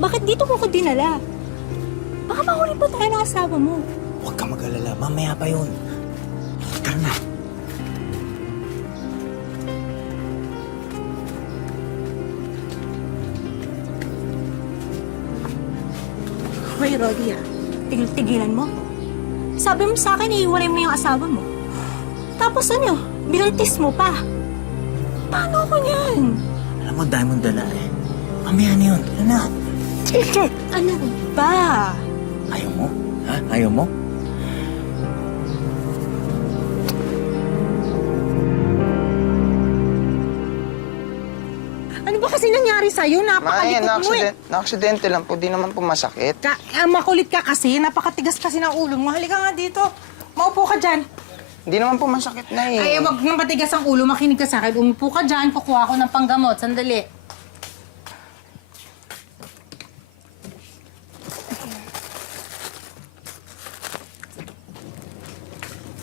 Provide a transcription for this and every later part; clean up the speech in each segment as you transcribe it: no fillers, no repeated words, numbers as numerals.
Bakit dito mo ko dinala? Baka mahuli pa tayo ng asawa mo. Huwag kang mag-alala. Mamaya pa yun. Tara na. Hoy, Roddy, tigil-tigilan mo. Sabi mo sa akin, iiwalay mo yung asawa mo. Tapos ano, binuntis mo pa. Paano ko yan? Alam mo, dahil mong dala eh. Mamaya na yun. Tara na. Ano ba? Ayaw mo? Ha? Ayaw mo? Ano ba kasi nangyari sa'yo? Napakalikot mo eh. Na-aksidente lang po. Di naman po masakit. Makulit ka kasi. Napakatigas kasi ng ulo mo. Halika nga dito. Maupo ka dyan. Hindi naman po masakit na eh. Ay, wag nang matigas ang ulo. Makinig ka sa akin. Umupo ka dyan. Kukuha ko ng panggamot. Sandali.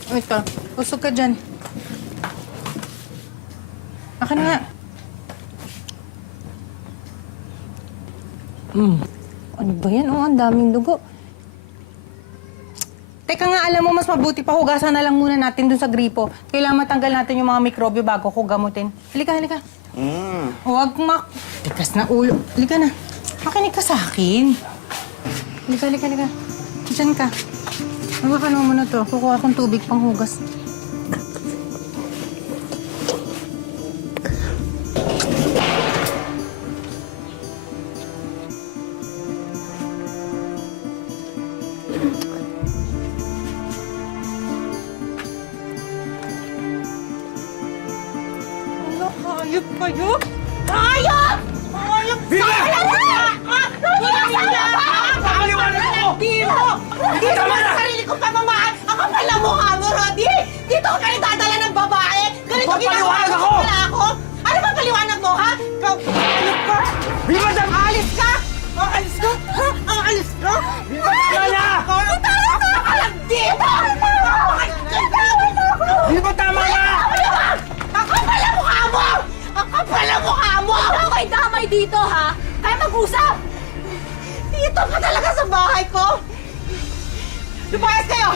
Ito. Usog ka dyan. Akin nga. Ano ba yan? Oh, ang daming dugo. Teka nga, alam mo, mas mabuti pa hugasan na lang muna natin dun sa gripo. Kailangan matanggal natin yung mga mikrobyo bago ko gamutin. Halika, halika. Huwag tigas na ulo. Halika na. Makinig ka sa akin. Halika, halika, halika. Diyan ka. Hawakan mo muna to. Kukuha akong tubig pang hugas. Hayop kayo? Hayop! Hayop! Viva! Pakaliwanag ko! Dito! Dito mo sa sarili kong pamamahal! Ang kapal na mukha mo, Roddy! Dito ka nagdadala ng babae! Ganito ginagawa mo sa pala ako! Ano ba paliwanag mo, ha? Hayop ka! Viva, dam! Aalis ka! Aalis ka? Ha? Aalis ka? Viva, tama na! Tama ka lang dito! Viva, tama na! Ang kapal na mukha mo! Ang kapal na mukha mo! Ikaw ay damay dito, ha? Kaya mag-usap! Dito ka talaga sa bahay ko! Lumayas kayo!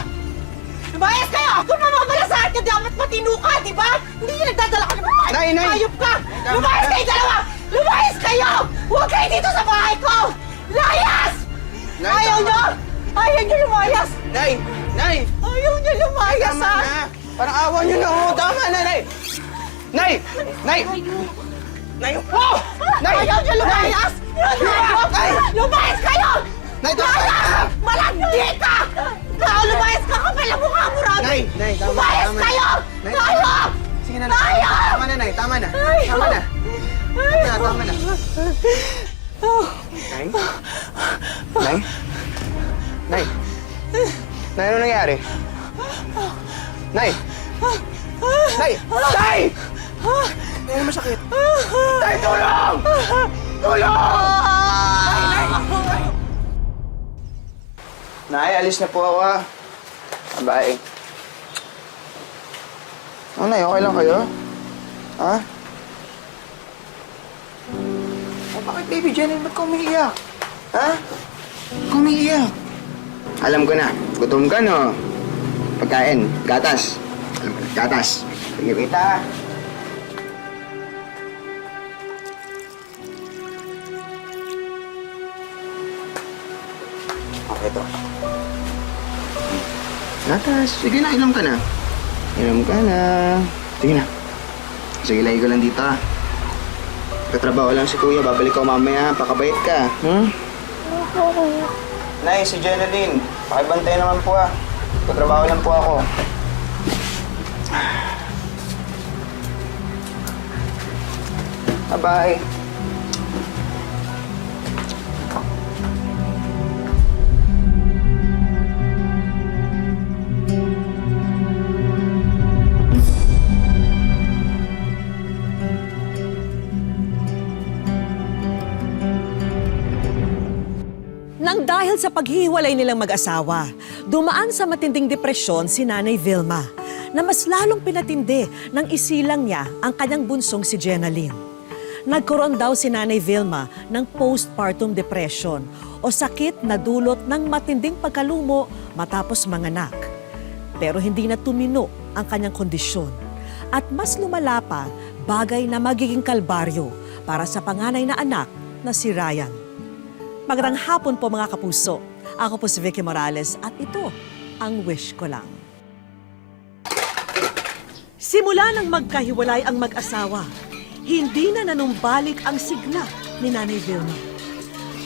Lumayas kayo! Kung mamamalasahan ka, dapat matino ka, di ba? Hindi yung nagdadala ka ng babae! Nay, nay! Hayop ka! Lumayas kayo dalawa! Lumayas kayo! Huwag kayo dito sa bahay ko! Layas! Nay, Ayaw tama. nyo! Ayaw nyo lumayas! Nay! Nay! Ayaw nyo lumayas, Tama ha? na! Parang awa niyo na ho. Tama na, Nay! Nay! Nay! Nay! Oh! Nay! Ayaw nyo lumayas! Nay! Lumayas kayo! Nay, tama na! Malandi ka! Lumayas ka kapal ang mukha mo, Roddy! Nay! Nay, tama na! Lumayas Tama na! kayo! Nay, Hayop! Sige na, Nay. Hayop! Tama na, Nay. Tama na. Hayop! Tama na. Tama na. Nay? Nay? Nay? Nay, ano nangyari? Nay? Nay! Nay! Nay, ano masakit? Nay, tulong! Tulong! Nay, alis na po ako, ha? Bye. Oh, Nay, okay lang kayo? Ha? Oh, bakit, baby Jenny? Ba't ka umiiyak? Ha? Ba't ka umiiyak? Alam ko na. Gutom ka, no? Pagkain. Gatas. Alam ko na. Gatas. Sige, kita. Okay, ito. Gatas. Sige na, inom ka na. Inom ka na. Sige na. Sige, lagi ko lang dito, ha? Katrabaho lang si Kuya. Babalik ko mamaya. Pakabait ka. Nay, si Jeneline. Pakibantay naman po, ha? Katrabaho lang po ako. Bye-bye. Nang dahil sa paghihiwalay nilang mag-asawa, dumaan sa matinding depresyon si Nanay Vilma na mas lalong pinatindi nang isilang niya ang kanyang bunsong si Jenaline. Nagkaroon daw si Nanay Vilma ng postpartum depression o sakit na dulot ng matinding pagkalumo matapos manganak. Pero hindi na tumino ang kanyang kondisyon. At mas lumala pa, bagay na magiging kalbaryo para sa panganay na anak na si Ryan. Magandang hapon po mga kapuso. Ako po si Vicky Morales at ito ang Wish Ko Lang. Simula nang magkahiwalay ang mag-asawa, hindi na nanumbalik ang sigla ni Nanay Vilma.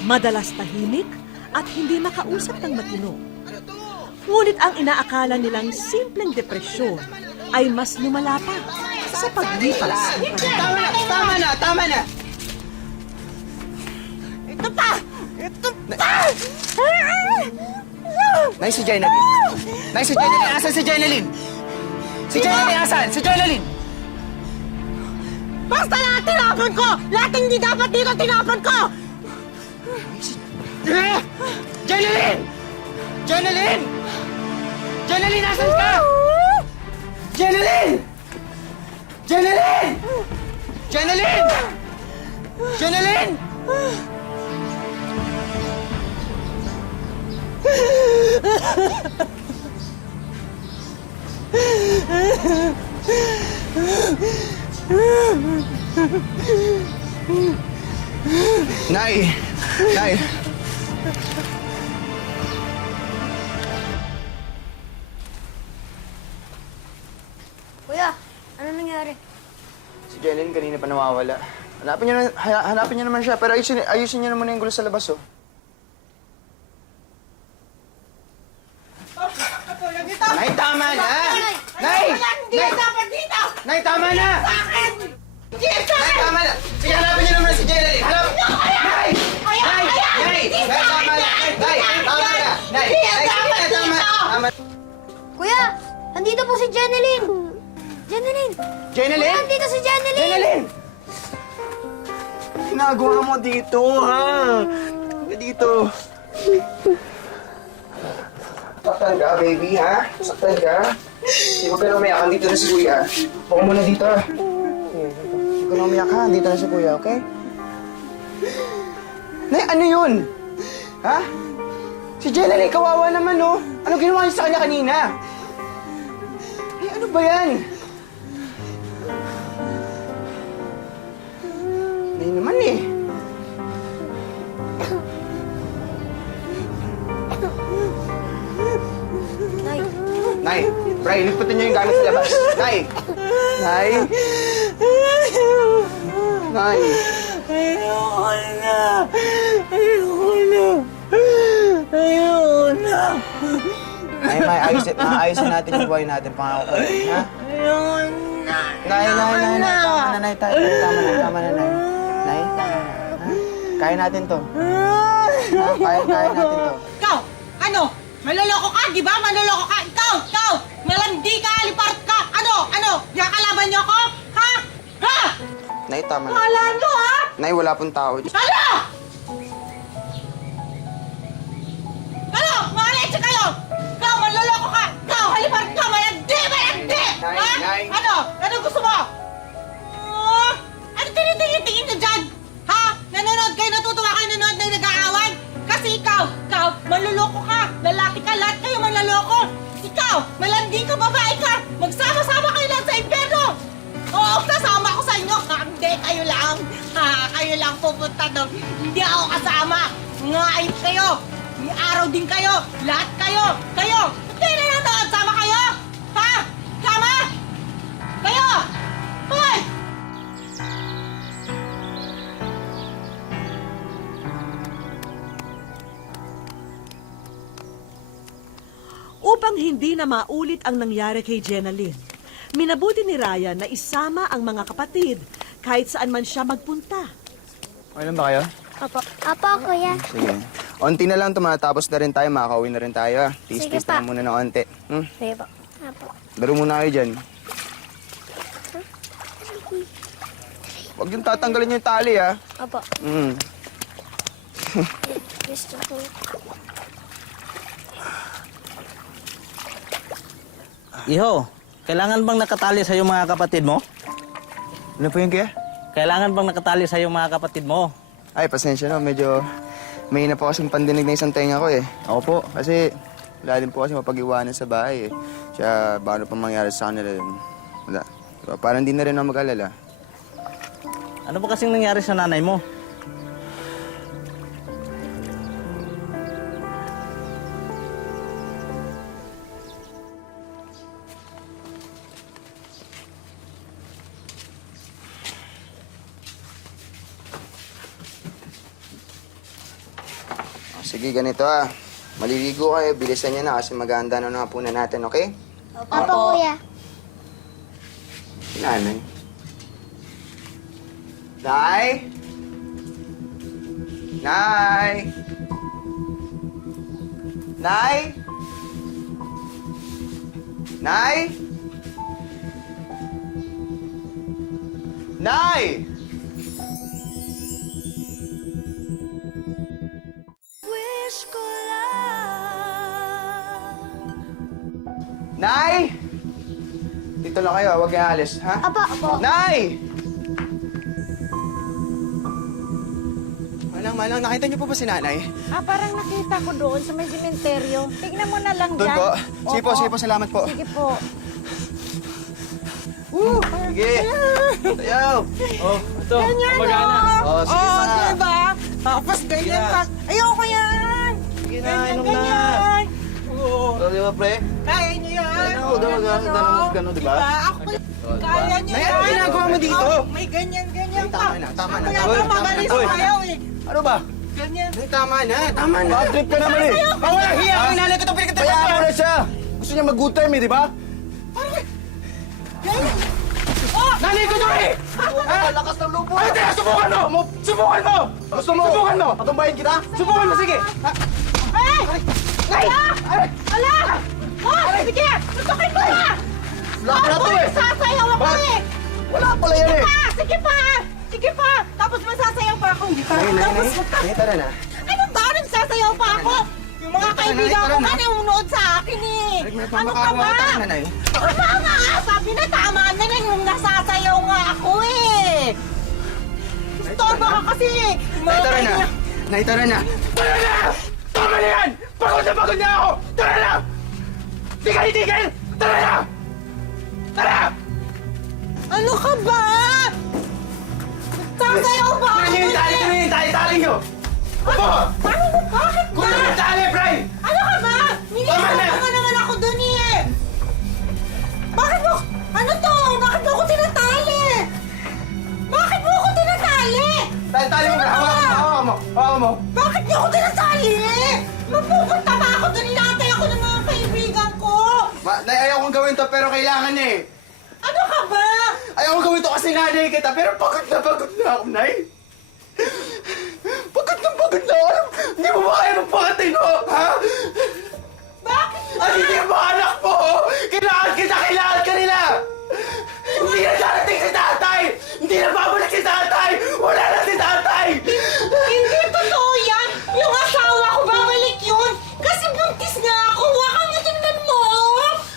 Madalas tahimik at hindi makausap ng matino. Ngunit ang inaakala nilang simpleng depresyon ay mas lumala pa sa paglipas ng panahon. Tama na! Nay, si Jeneline! Nay, si Jeneline! Asan si Jeneline? Si Jeneline, asan? Si Jeneline! Basta lahat tinapon ko! Lahat hindi dapat dito tinapon ko! Jeneline! Jeneline! Jeneline, asan ka? Jeneline! Jeneline! Jeneline! Jeneline! Nay! Nay! Kuya, ano nangyari? Si Jeneline kanina pa nawawala. Hanapin niyo naman siya, pero ayusin niyo naman yung gulo sa labas, oh. Nay, tama na! Nay! Hindi dapat dito! Nay, tama na! Hindi Nay, tama na! Sige, hanapin niyo naman si Jeneline! Hanap! Nay! Nay! Nay! Nay, tama na! Nay! Tama na! Nay! Nay, sige na, tama! Tama! Kuya, nandito po si Jeneline. Jeneline! Jeneline? Kuya, nandito si Jeneline! Jeneline! Ginagawa mo dito, ha? Dito. Saktan ka, baby, ha? Saktan ka? Sige, huwag ka na umiyak. Andito na si Kuya. Huwag mo na dito, ha? Huwag ka na umiyak, ha? Andito na si Kuya, okay? Nay, ano yun? Ha? Si Jeneline, kawawa naman, no? Ano ginawa niyo sa kanya kanina? Nay, ano ba yan? Nay naman, eh. Nay, Nay, Bray, liputin niyo yung gamit sa labas. Nay! Nay! Nay! Ayoko na! Ayoko na! Ayoko na! Nay, maayusin natin yung buhay natin. Pangako ko yun, ha? Ayoko na! Nay, tama na, Nay. Tama na, Nay. Nay, ha? Kaya natin to. Ha? Kaya natin to. Ikaw! Ano? Maloloko ka, di ba? Maloloko ka! Ikaw! Malandi ka! Lipart ka! Ano? Nakakalaban niyo ako? Ha? Ha? Nay, tama na. Kala niyo, ha? Nay, wala pong tao. Ano? Ano? Mga leche kayo! Ikaw, manloloko ka! Ikaw, halipart ka! Malandi! Nay, Ha? Nay. Ano gusto mo? Ano tinitingin niyo dyan? Ha? Nanonood kayo, natutuwa kayo, nanonood na nag-aaway? Kasi ikaw, manloloko ka! Lalaki ka, lahat kayo manloloko! Ikaw, malandi ka, babae ka! Magsama-sama kayo lang sa impyerno! Oo, kasama ako sa inyo! Hindi, kayo lang! Ha, kayo lang pupunta doon! Hindi ako kasama! Mga ayos kayo! May araw din kayo! Lahat kayo! Kayo! Hindi na nanonood! Sama kayo! Ha? Sama! Kayo! Hoy! Upang hindi na maulit ang nangyari kay Jeneline, minabuti ni Ryan na isama ang mga kapatid kahit saan man siya magpunta. Okay lang ba kayo? Apo. Apo, kuya. Sige. Onti na lang, tumatapos na rin tayo. Makakauwi na rin tayo, ha? Sige Tis-tis pa. na muna ng onti. Sige po. Apo. Laro muna kayo dyan. Huwag yung tatanggalin yung tali, ha? Apo. Gusto ko. Iho, kailangan bang nakatali sa mga kapatid mo? Ano po yun, kaya? kailangan bang nakatali sa'yo mga kapatid mo? Ay, pasensya na. Medyo may na po kasing pandinig na isang tenga ko eh. Ako po, kasi wala din po kasi mapag-iwanan sa bahay eh. Kaya paano pa mangyari sa kanila yun? Wala. Diba? Parang hindi na rin ako mag-alala. Ano ba kasing nangyari sa nanay mo? Sige, ganito ah. Maliligo kayo, bilisan niya na kasi maganda na ng hapunan natin, okay? Opo, kuya. Si nanay. Nay? Nay? Nay? Nay? Nay? Nay? Dito lang kayo, huwag kayong alis, ha? Opo. Nay! Manang, nakita niyo po ba si nanay? Parang nakita ko doon sa may sementeryo. Tignan mo na lang Doon dyan. po. Sige po, salamat po. Sige po. Sige. Tayo. Oh, ito. Ganyan, Magana. Oh, sige pa. diba? Tapos ganyan pa. Ayoko yan! Sige na, Ganyan, inom na. ganyan! Oo. Oh, di ba, pre? Kaya niyo yan! Ano, gano'n, di ba? Ako, kaya niyo Nay, yan! ano ginagawa mo dito? May ganyan-ganyan pa. Tama na. Kaya Uy, ka magalis uy. ayaw eh. Ano ba? Ganyan. Nay, tama na. Bad trip ka naman eh. Wala hiya ka, nanay ko itong pinagkatawa. Kaya mo na siya. Gusto niya mag-good time eh, di ba? Nanay ko to eh! Lakas ng lupo. Ay, teka, subukan mo! Subukan mo! Gusto mo? Subukan mo! Patumbayin kita? Subukan mo, sige! Ay! Ay! Ala! Oh, sige! Tutukin mo na! Wala pala to eh! Sasayaw ako eh! Wala pala yan eh! Sige pa! Sige pa! Tapos masasayaw pa ako. Hindi pa. Tapos Tara na. ano ba? Nagsasayaw pa ako? Yung mga kaibigan ko nga nanonood sa akin eh. Ano ka ba? Tama nga! Sabi na tama na lang yung nasasayaw nga ako eh. Istorbo ka kasi. Yung mga Tara na! kaibigan- Nay, tara na! Tara na! Tama na yan! Pagod na ako! Tara na! Tigil! Tara na! Tara! Ano ka ba? Sasayaw ba ako? Tali nyo! Opo! Ano ba? Bakit ba? Kunin yung tali, Bray! Ano ka ba? Tama na! Minilisan mo naman ako dun eh! Bakit mo? Ano to? Bakit mo ako tinatali? Bakit mo ako tinatali? Tali mo, Bray! Hawakan mo! Bakit niyo ako tinatali? Mapupunta ba ako dun? Inaantay ako ng mga kaibigan ko! Nay, ayaw kong gawin to, pero kailangan eh! Ano ka ba? Ayaw kong gawin to kasi nanay kita, pero pagod na ako, Nay! Pagod na ako! Hindi mo ba kaya magpakatin, oh? Ha? Bakit? At hindi yung mga anak mo, oh! Kailangan ka nila! Hindi na darating si tatay! Hindi na babalik si tatay! Wala na si tatay! Hindi totoo yan! Yung asawa ko, babalik yun! Kasi buntis nga ako! Wakang mo tingnan mo!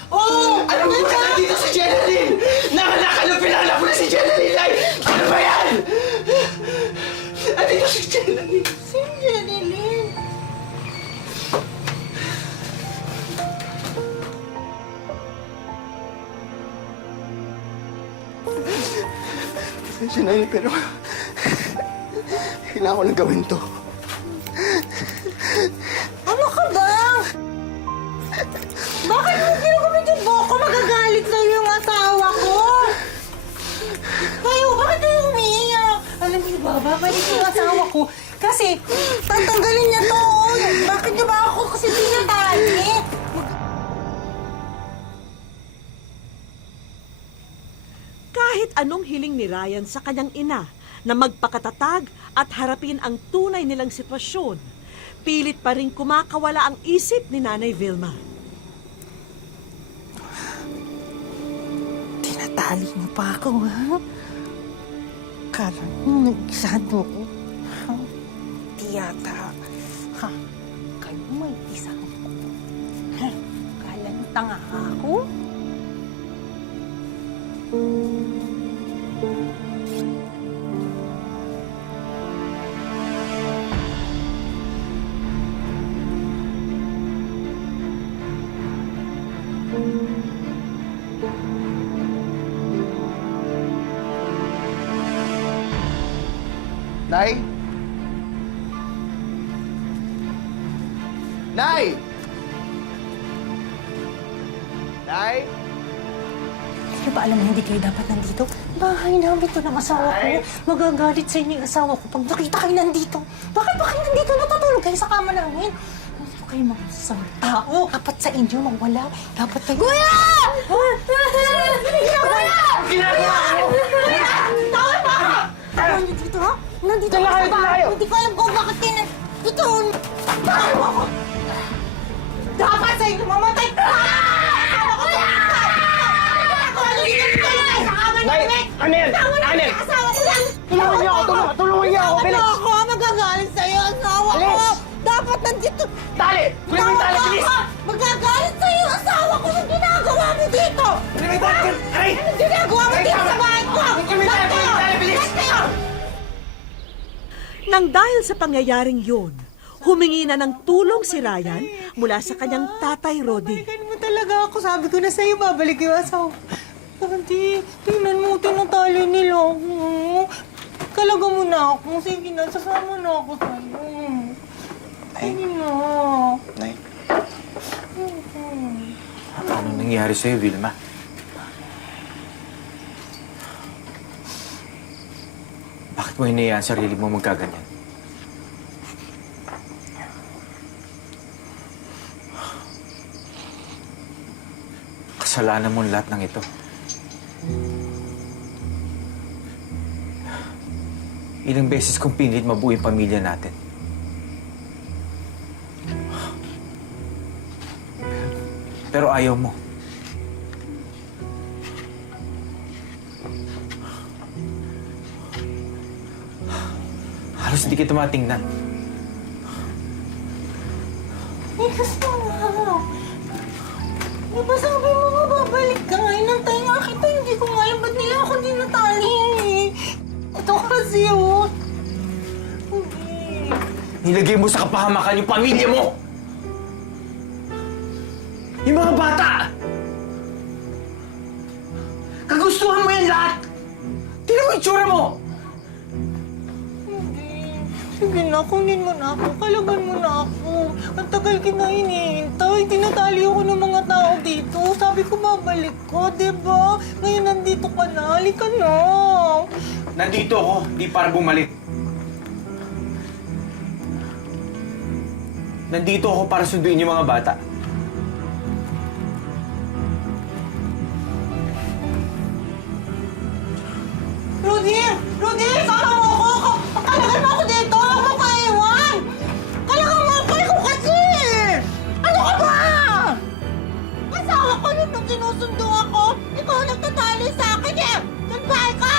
Oh! Alam mo ba nandito si Jeneline? Pinanganak mo na si Jeneline, Nay! Ano ba yan? Andito si Jeneline! Si Jeneline! Pasensya na yun, pero... kailangan ko lang gawin to. Ano ka ba? Bakit mo ginagawin yung buhok ko? Magagalit sa'yo yung asawa ko! Kayo, bakit kayo umiiyak? Alam niyo ba, babalik yung asawa ko. Kasi, tatanggalin niya to. Bakit niyo ba ako kasi tinatali? Kahit anong hiling ni Ryan sa kanyang ina na magpakatatag at harapin ang tunay nilang sitwasyon, pilit pa rin kumakawala ang isip ni Nanay Vilma. Tinatali niyo pa ako, ha? Kala niyo nag-isado ko. Ha? Di yata. Ha? Kayo may isang ko. Ha? Kala niyo tanga ako? Nay? Nay! Nay? Hindi ba alam na hindi kayo dapat nandito? Bahay namin to ng asawa ko. Magagalit sa inyo yung asawa ko pag nakita kayo nandito. Bakit ba kayo nandito? Natutulog kayo sa kama namin. Hindi ko kayo mga masasamang tao. Dapat sa inyo magwala. Dapat kayo... Kuya! Kuya! Tawag ba ako? Nandito ha? Nandito ako sa bahay. Hindi ko alam kung bakit kayo nandito. Tawag mo ako! Dapat sa inyo mamatay ka! Nay! Ano yan? Ano yan? Asawa ko lang! Tulungan niyo ako! Tulungan niyo ako! Bilis! Ano ako? Magagalit sa'yo, asawa ko! Bilis! Dapat nandito! Tali! Kunin mo yung tali! Bilis! Magagalit sa'yo, asawa ko! Anong ginagawa mo dito? Kunin mo yung tali! Aray! Anong ginagawa mo dito sa bahay ko? Kunin mo yung tali! Kunin mo yung tali! Bilis! Lahat kayo! Nang dahil sa pangyayaring yun, humingi na ng tulong si Ryan mula sa kanyang tatay Rodi. Balikan mo talaga ako. Sabi ko na sa'yo, babalik yung asawa. Hindi, tingnan mo, tinatali nila ako. Kalaga mo na ako. Sige na, sasama na ako sa'yo. Sige na. Nay. Anong nangyari sa'yo, Vilma? Bakit mo hinayaan sarili mo magkaganyan? Kasalanan mo lahat ng ito. Ilang beses kong pinilit mabuo yung pamilya natin. Pero ayaw mo. Halos hindi kita matingnan. Eh, kasi nga. Di ba sabi mo mababalik ka nga? Inantay nga kita. Hindi ko nga yung ba't nila ako dinatali? Ito kasi yun. Nilagay mo sa kapahamakan yung pamilya mo! Yung mga bata! Kagustuhan mo yan lahat! Tingnan mo yung itsura mo! Sige na, kunin mo na ako. Kalaban mo na ako. Ang tagal kita hinihintay. Tinatali ako ng mga tao dito. Sabi ko babalik ko, diba? Ngayon nandito ka na. Halika na. Nandito ako, di para bumalik. Nandito ako para sunduin yung mga bata. Rudy! Rudy! Sama mo ako! Kalagan mo ako dito! Huwag mo ka iwan! Kalagan mo ako! Ikaw kasi! Ano ka ba? Asawa ko yun nung sinusundo ako. Ikaw ang nagtatali sa akin eh! Nagbahay ka!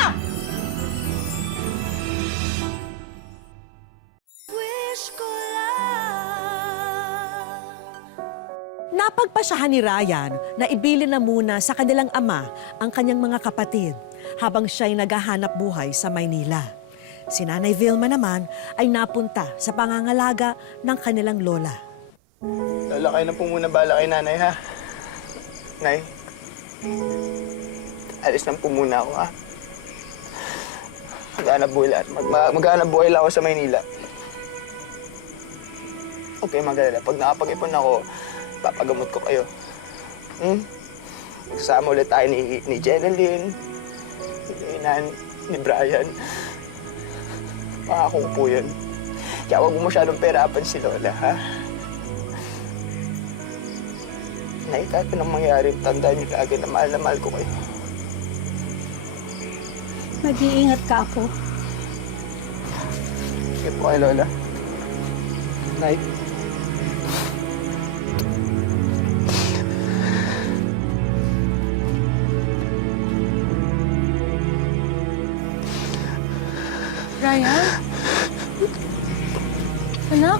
Napagpasyahan ni Ryan na ibilin na muna sa kanilang ama ang kanyang mga kapatid habang siya'y naghahanap buhay sa Maynila. Si Nanay Vilma naman ay napunta sa pangangalaga ng kanilang lola. Lola, kayo na po muna bala kay nanay, ha? Nay? Alis lang po muna ako, ha? Maghanap buhay lang. Maghanap buhay lang ako sa Maynila. Okay, magalala. Pag nakapag-ipon ako, papagamot ko kayo. Magsasama ulit tayo ni Jeneline, ni Brian. Pangako ko po yun. Kaya huwag mo masyadong perapan si Lola, ha? Nay, kahit anong mangyari, tandaan niyo lagi na mahal ko kayo. Mag-iingat ka ako. Sige po kayo, Lola. Night. Ryan? Anak?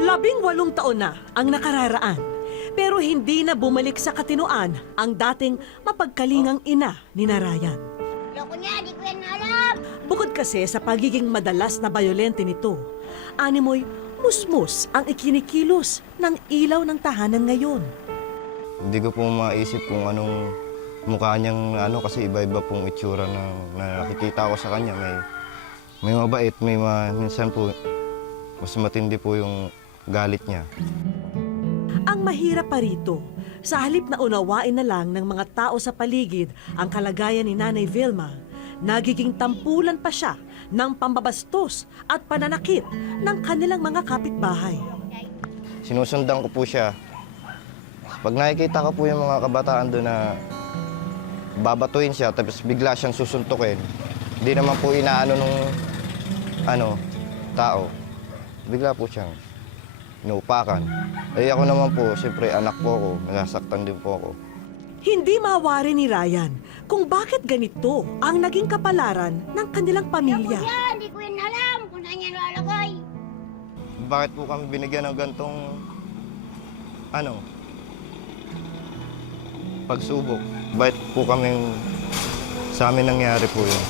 Labing-8 taon na ang nakararaan, pero hindi na bumalik sa katinoan ang dating mapagkalingang ina ni Ryan. Loko niya, di ko yan alam. Bukod kasi sa pagiging madalas na bayolente nito, animoy musmus ang ikinikilos ng ilaw ng tahanan ngayon. Hindi ko po maisip kung anong mukha niyang kasi iba-iba pong itsura na nakikita ko sa kanya. May mabait, minsan po mas matindi po yung galit niya. Ang mahirap pa rito, sa halip na unawain na lang ng mga tao sa paligid ang kalagayan ni Nanay Vilma, nagiging tampulan pa siya ng pambabastos at pananakit ng kanilang mga kapitbahay. Sinusundan ko po siya. Pag nakikita ko po yung mga kabataan doon na babatuin siya tapos bigla siyang susuntukin, hindi naman po inaano nung tao. Bigla po siyang inuupakan. Ako naman po, siyempre anak po ako, nasasaktan din po ako. Hindi mawari ni Ryan kung bakit ganito ang naging kapalaran ng kanilang pamilya. Hindi ko yun alam kung saan yan lalagay. Bakit po kami binigyan ng gantong pagsubok? Bakit po kami sa amin nangyari po yun?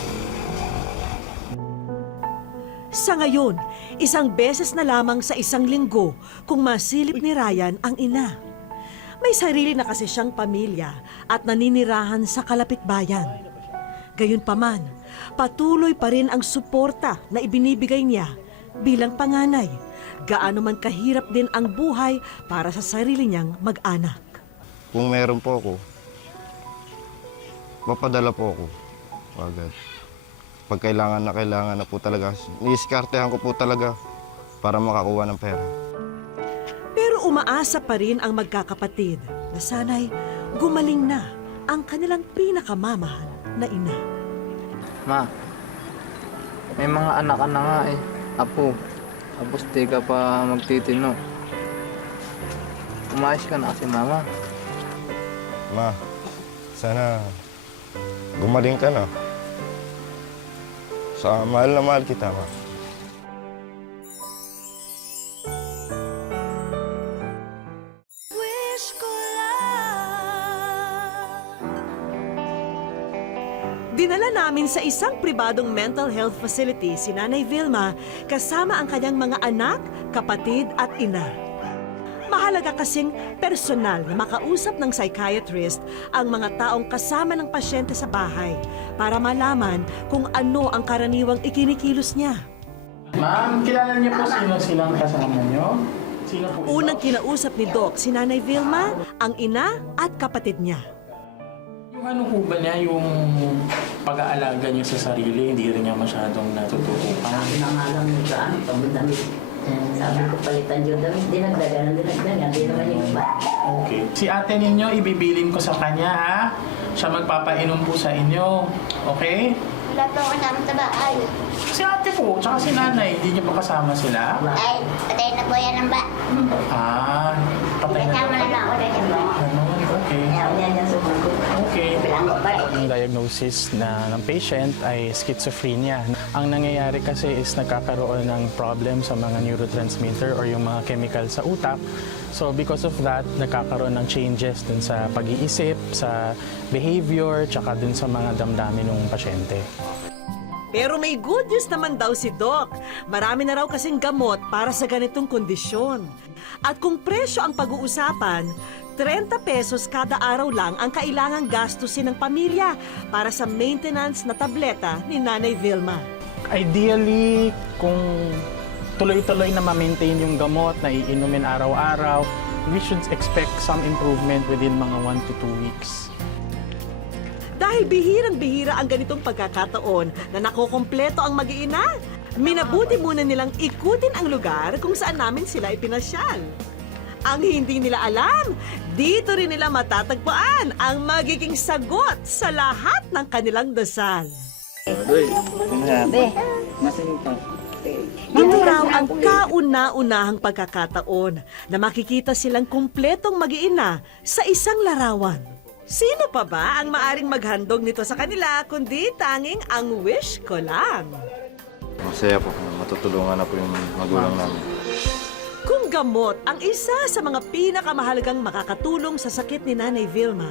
Sa ngayon, isang beses na lamang sa isang linggo kung masilip ni Ryan ang ina. May sarili na kasi siyang pamilya at naninirahan sa kalapitbayan. Gayunpaman, patuloy pa rin ang suporta na ibinibigay niya bilang panganay. Gaano man kahirap din ang buhay para sa sarili niyang mag-anak. Kung meron po ako, papadala po ako agad. Pag kailangan na po talaga, niiskartehan ko po talaga para makakuha ng pera. Pero umaasa pa rin ang magkakapatid na sana'y gumaling na ang kanilang pinakamamahal na ina. Ma, may mga anak ka na nga eh. Apo, tapos di ka pa magtitino. Umayos ka na kasi mama. Ma, sana gumaling ka na. Sa mahal na mahal kita, ma. Dinala namin sa isang pribadong mental health facility si Nanay Vilma kasama ang kanyang mga anak, kapatid at ina. Mahalaga kasing personal na makausap ng psychiatrist ang mga taong kasama ng pasyente sa bahay para malaman kung ano ang karaniwang ikinikilos niya. Ma'am, kilala niyo po sino silang kasama niyo? Sino po ito? Unang kinausap ni Doc si Nanay Vilma, ang ina at kapatid niya. Yung ano po ba niya, yung pag-aalaga niyo sa sarili, hindi rin niya masyadong natututukan? Nangalang mo saan, pagdamit. Sabi ko palitan yung damit, dinagdagan, di naman yung iba. Okay. Si ate ninyo, ibibilin ko sa kanya, ha? Siya magpapainom po sa inyo. Okay? Wala po ako namin sa bahay. Si ate po, tsaka si nanay, hindi niyo pa kasama sila? Ay, patay na po yan ang ba? Ah, patay na. Kasama na lang ako na yan ba? Ganun, okay. Ayaw niya niya sumagot. Okay. Bilang ko pa rin. Ang diagnosis ng patient ay schizophrenia. Ang nangyayari kasi is nagkakaroon ng problem sa mga neurotransmitter or yung mga chemical sa utak. So because of that, nagkakaroon ng changes dun sa pag-iisip, sa behavior, tsaka dun sa mga damdamin ng pasyente. Pero may good news naman daw si Doc. Marami na raw kasing gamot para sa ganitong kondisyon. At kung presyo ang pag-uusapan, 30 pesos kada araw lang ang kailangang gastusin ng pamilya para sa maintenance na tableta ni Nanay Vilma. Ideally, kung tuloy-tuloy na ma-maintain yung gamot na iinumin araw-araw, we should expect some improvement within mga 1 to 2 weeks. Dahil bihirang-bihira ang ganitong pagkakataon na nakokompleto ang mag-iina, minabuti muna nilang ikutin ang lugar kung saan namin sila ipinasyal. Ang hindi nila alam, dito rin nila matatagpuan ang magiging sagot sa lahat ng kanilang dasal. Ito raw ang kauna-unahang pagkakataon na makikita silang kumpletong mag-iina sa isang larawan. Sino pa ba ang maaring maghandog nito sa kanila kundi tanging ang wish ko lang? Masaya po, matutulungan na po yung magulang namin. Kung gamot ang isa sa mga pinakamahalagang makakatulong sa sakit ni Nanay Vilma,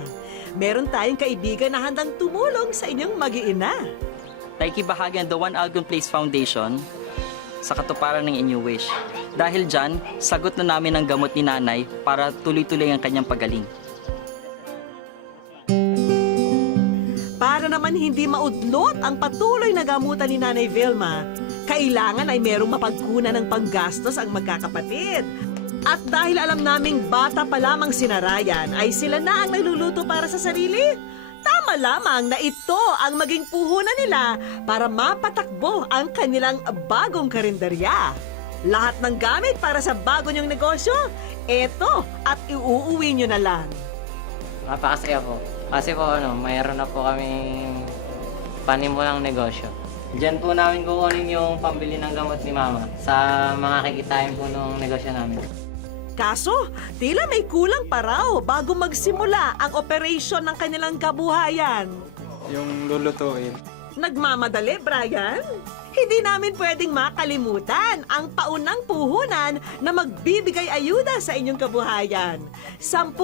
meron tayong kaibigan na handang tumulong sa inyong mag-iina. nakikibahagi ang The One Algon Place Foundation sa katuparan ng inyong wish. Dahil dyan, sagot na namin ang gamot ni nanay para tuloy-tuloy ang kanyang pagaling. Para naman hindi maudlot ang patuloy na gamutan ni Nanay Vilma, kailangan ay merong mapagkunan ng panggastos ang magkakapatid. At dahil alam naming bata pa lamang si Narayan, ay sila na ang nagluluto para sa sarili. Tama lamang na ito ang maging puhunan nila para mapatakbo ang kanilang bagong karinderya. Lahat ng gamit para sa bago niyong negosyo, eto at iuuwi niyo na lang. Napakasaya po. Kasi po mayroon na po kaming panimulang negosyo. Diyan po namin kukunin yung pambili ng gamot ni Mama sa mga kikitain po ng negosyo namin. Kaso, tila may kulang pa raw bago magsimula ang operasyon ng kanilang kabuhayan. Yung lulutuin. Nagmamadali, Brian? Hindi namin pwedeng makalimutan ang paunang puhunan na magbibigay ayuda sa inyong kabuhayan. 10,000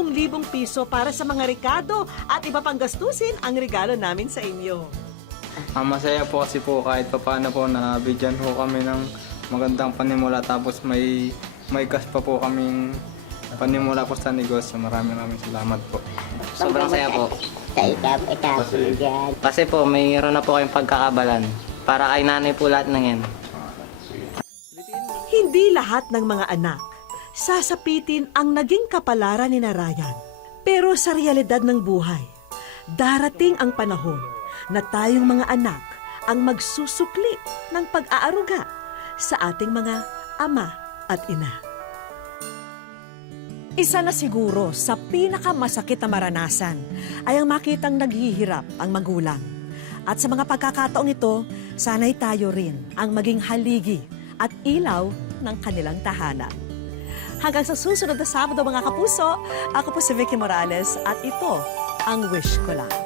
piso para sa mga rekado at iba pang gastusin ang regalo namin sa inyo. Ang masaya po kasi po kahit papaano po na bigyan po kami ng magandang panimula tapos may cash pa po kaming panimula po sa negosyo. Maraming salamat po. Sobrang saya po. Kasi po mayroon na po kayong pagkakabalan. Para kay nanay po lahat ng yan. Hindi lahat ng mga anak sasapitin ang naging kapalaran ni Narayan. Pero sa realidad ng buhay, darating ang panahon na tayong mga anak ang magsusukli ng pag-aaruga sa ating mga ama at ina. Isa na siguro sa pinakamasakit na maranasan ay ang makitang naghihirap ang magulang. At sa mga pagkakataong ito, sana'y tayo rin ang maging haligi at ilaw ng kanilang tahanan. Hanggang sa susunod na Sabado mga kapuso, ako po si Vicky Morales at ito ang Wish Ko Lang.